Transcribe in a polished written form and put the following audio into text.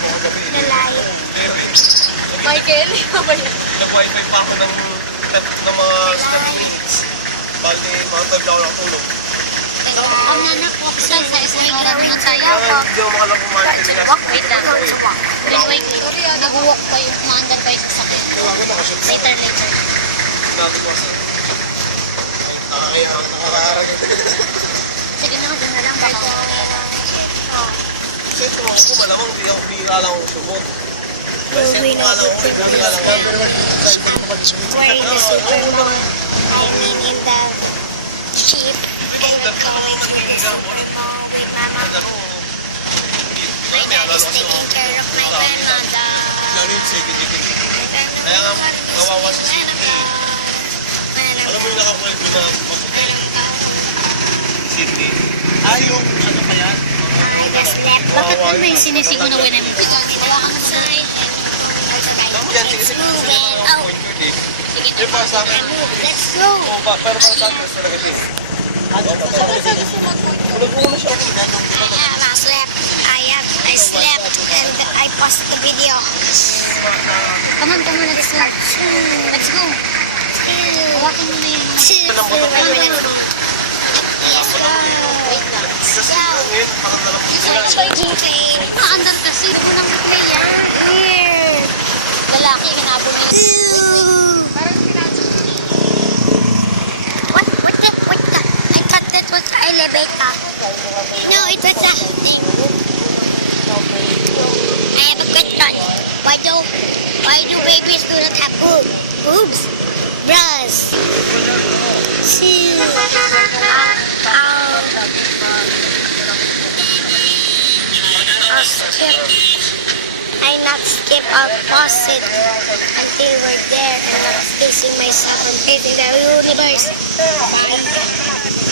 mo kagabi. Lalay. Michael, ba yan? Nag-wifi pa ako ng mga 7 minutes. Bali, mga 12 na ako nakatulog. Ang nanak ko sa isang oras naman tayo. Hindi ako makalang kumain. Wait lang. Wait. Nag-walk pa yung maandar pa yung sasakyan. Later. Sinabi ko kasi. Nakakarang. Sige na, doon na lang. Baka Kasi ito ako, malamang hindi ka lang akong sumot. Kasi ito nga lang ako, hindi ka lang ako. wearing the Superman. I mean, in the ship. I would go with the Superman with Mama. My dad is taking care of my grandmother. Ano yung second ticket? My Kaya nga, kawawa si Sydney. grandmother. Alam mo yung nakakwento na maputi? Sydney. Yung ano pa yan? I just left. Bakit ba may sinisigo na winay mo? Wala ka Outside and Yan, sige, sige. Oh, Sige Yung para sa akin. let's go. Oo ba, pero para sa akin, mas talaga din. Tulog mo na siya ako. I slept. I slept and I paused the video. Come on, let's go. Let's go. Hawakan mo na yung mga... Yes, Wait lang. Kasi ngayon, makakalam mo sila. Andar kasi. Ito lang player. Lalaki, hinabol mo yun. Parang What the? I thought that was the elevator. No, it was a thing. I have a question. Why do babies do not have boobs? Bras. I not skip or pause it until we're there and not facing myself and facing the universe. Bye.